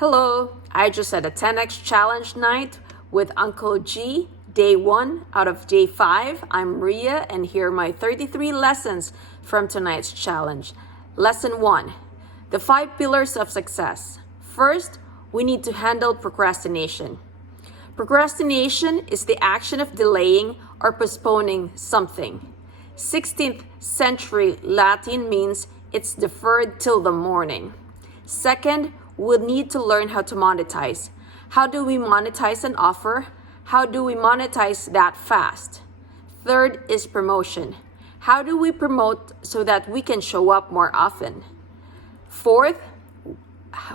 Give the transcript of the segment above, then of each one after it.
Hello, I just had a 10x challenge night with Uncle G, day 1 out of day 5. I'm Maria, and here are my 33 lessons from tonight's challenge. Lesson 1, the 5 pillars of success. First, we need to handle procrastination. Procrastination is the action of delaying or postponing something. 16th century Latin means it's deferred till the morning. Second, we'll need to learn how to monetize. How do we monetize an offer? How do we monetize that fast? Third is promotion. How do we promote so that we can show up more often? Fourth,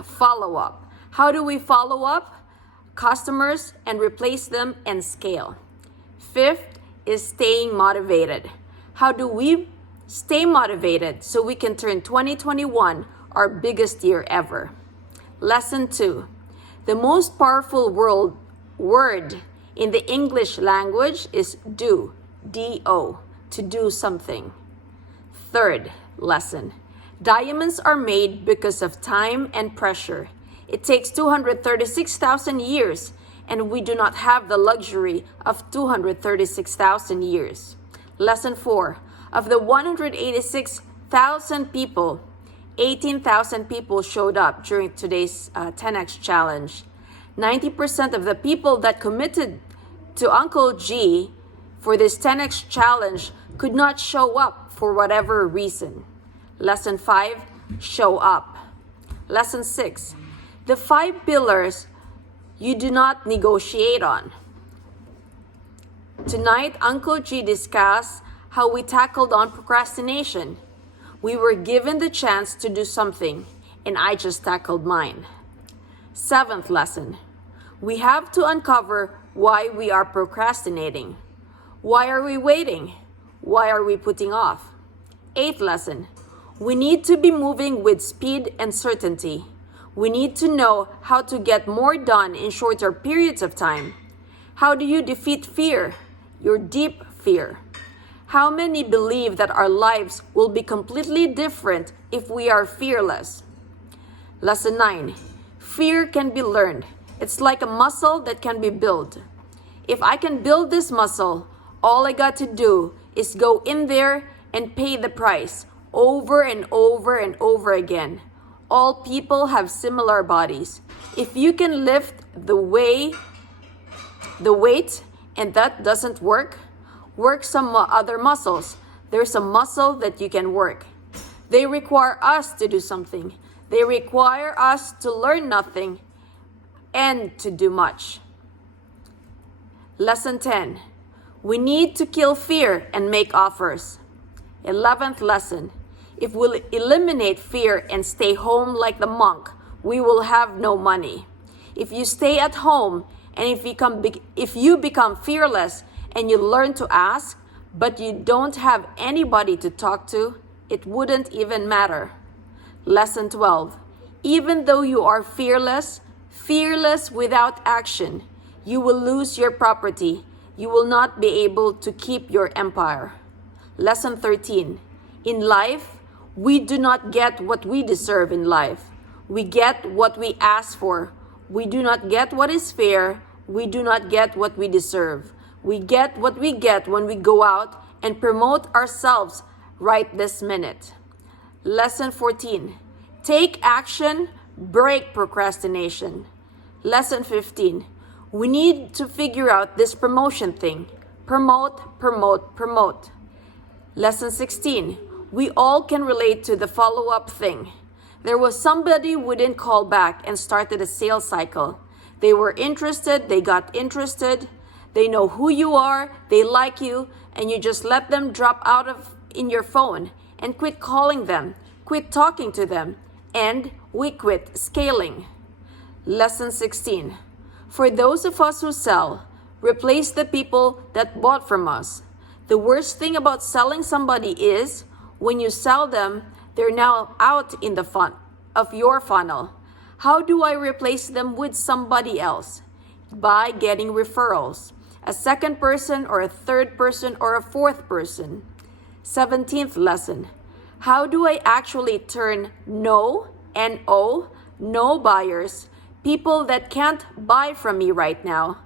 follow-up. How do we follow up customers and replace them and scale? Fifth is staying motivated. How do we stay motivated so we can turn 2021 our biggest year ever? Lesson 2. The most powerful word in the English language is do, D-O, to do something. Third lesson. Diamonds are made because of time and pressure. It takes 236,000 years, and we do not have the luxury of 236,000 years. Lesson 4. Of the 186,000 people, 18,000 people showed up during today's 10x challenge. 90% of the people that committed to Uncle G for this 10x challenge could not show up for whatever reason. Lesson 5, show up. Lesson 6, the 5 pillars you do not negotiate on. Tonight, Uncle G discussed how we tackled on procrastination. We were given the chance to do something, and I just tackled mine. 7th lesson. We have to uncover why we are procrastinating. Why are we waiting? Why are we putting off? 8th lesson. We need to be moving with speed and certainty. We need to know how to get more done in shorter periods of time. How do you defeat fear? Your deep fear. How many believe that our lives will be completely different if we are fearless? Lesson 9. Fear can be learned. It's like a muscle that can be built. If I can build this muscle, all I got to do is go in there and pay the price over and over and over again. All people have similar bodies. If you can lift the weight and that doesn't work some other muscles. There's a muscle that you can work. They require us to do something. They require us to learn nothing and to do much. Lesson 10. We need to kill fear and make offers. 11th lesson. If we'll eliminate fear and stay home like the monk, we will have no money. If you stay at home and if you become fearless and you learn to ask, but you don't have anybody to talk to, it wouldn't even matter. Lesson 12. Even though you are fearless without action, you will lose your property. You will not be able to keep your empire. Lesson 13. In life, we do not get what we deserve in life. We get what we ask for. We do not get what is fair. We do not get what we deserve. We get what we get when we go out and promote ourselves right this minute. Lesson 14. Take action, break procrastination. Lesson 15. We need to figure out this promotion thing. Promote, promote, promote. Lesson 16. We all can relate to the follow-up thing. There was somebody who didn't call back and started a sales cycle. They were interested, they got interested. They know who you are, they like you, and you just let them drop out in your phone and quit calling them, quit talking to them, and we quit scaling. Lesson 16. For those of us who sell, replace the people that bought from us. The worst thing about selling somebody is when you sell them, they're now out in the of your funnel. How do I replace them with somebody else? By getting referrals. A second person or a third person or a fourth person. 17th lesson. How do I actually turn no, N-O, no buyers, people that can't buy from me right now.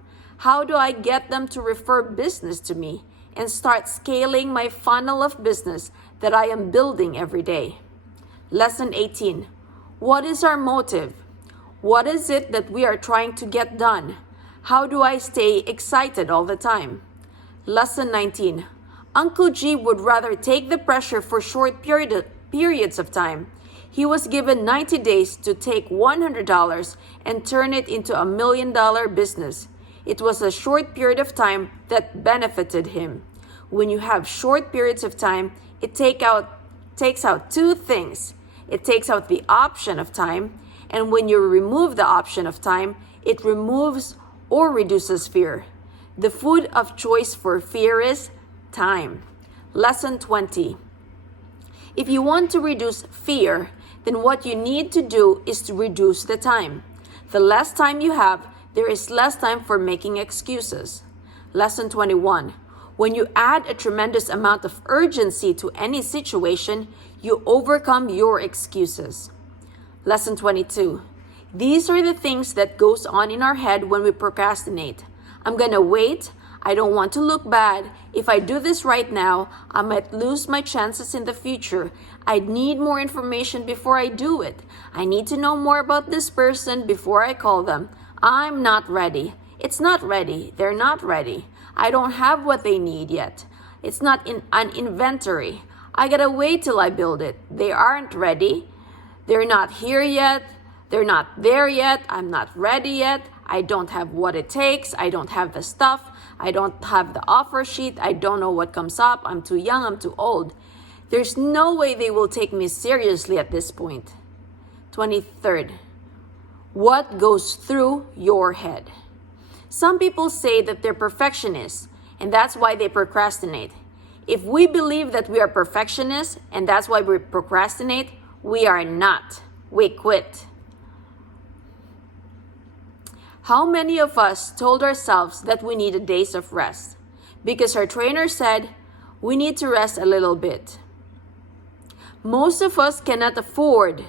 How do I get them to refer business to me and start scaling my funnel of business that I am building every day? Lesson 18. What is our motive? What is it that we are trying to get done? How do I stay excited all the time? Lesson 19. Uncle G would rather take the pressure for short periods of time. He was given 90 days to take $100 and turn it into $1 million business. It was a short period of time that benefited him. When you have short periods of time, it takes out two things. It takes out the option of time, and when you remove the option of time, it removes or reduces fear. The food of choice for fear is time. Lesson 20. If you want to reduce fear, then what you need to do is to reduce the time. The less time you have, there is less time for making excuses. Lesson 21. When you add a tremendous amount of urgency to any situation, you overcome your excuses. Lesson 22. These are the things that goes on in our head when we procrastinate. I'm gonna wait. I don't want to look bad. If I do this right now, I might lose my chances in the future. I need more information before I do it. I need to know more about this person before I call them. I'm not ready. It's not ready. They're not ready. I don't have what they need yet. It's not in an inventory. I gotta wait till I build it. They aren't ready. They're not here yet. They're not there yet. I'm not ready yet. I don't have what it takes. I don't have the stuff. I don't have the offer sheet. I don't know what comes up. I'm too young. I'm too old. There's no way they will take me seriously at this point. 23rd, what goes through your head? Some people say that they're perfectionists, and that's why they procrastinate. If we believe that we are perfectionists, and that's why we procrastinate, we are not. We quit. How many of us told ourselves that we needed days of rest because our trainer said we need to rest a little bit? Most of us cannot afford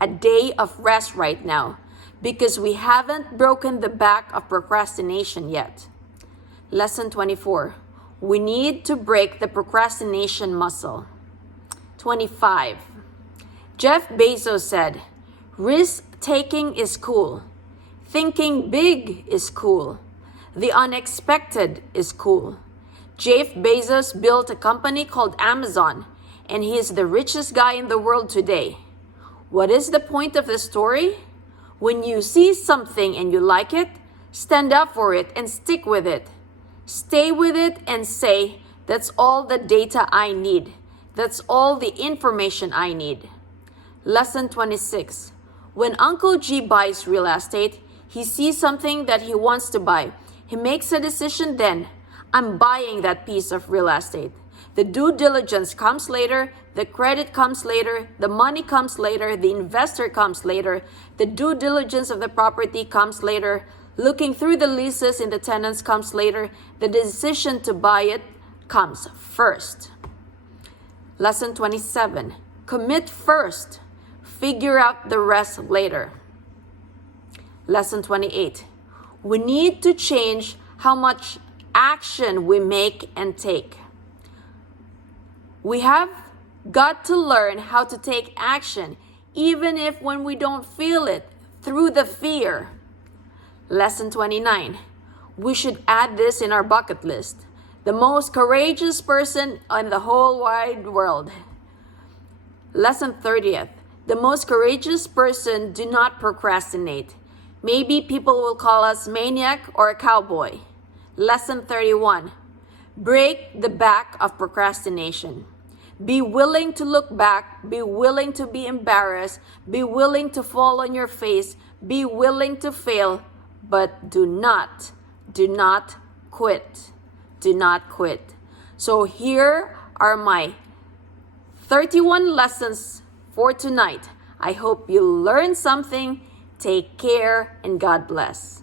a day of rest right now because we haven't broken the back of procrastination yet. Lesson 24. We need to break the procrastination muscle. 25. Jeff Bezos said, risk-taking is cool. Thinking big is cool. The unexpected is cool. Jeff Bezos built a company called Amazon, and he is the richest guy in the world today. What is the point of the story? When you see something and you like it, stand up for it and stick with it. Stay with it and say, that's all the data I need. That's all the information I need. Lesson 26. When Uncle G buys real estate, he sees something that he wants to buy. He makes a decision then. I'm buying that piece of real estate. The due diligence comes later. The credit comes later. The money comes later. The investor comes later. The due diligence of the property comes later. Looking through the leases in the tenants comes later. The decision to buy it comes first. Lesson 27. Commit first. Figure out the rest later. Lesson 28. We need to change how much action we make and take. We have got to learn how to take action, even if when we don't feel it, through the fear. Lesson 29. We should add this in our bucket list. The most courageous person in the whole wide world. Lesson 30th. The most courageous person do not procrastinate. Maybe people will call us maniac or a cowboy. Lesson 31. Break the back of procrastination. Be willing to look back. Be willing to be embarrassed. Be willing to fall on your face. Be willing to fail. But do not quit. Do not quit. So here are my 31 lessons for tonight. I hope you learned something. Take care and God bless.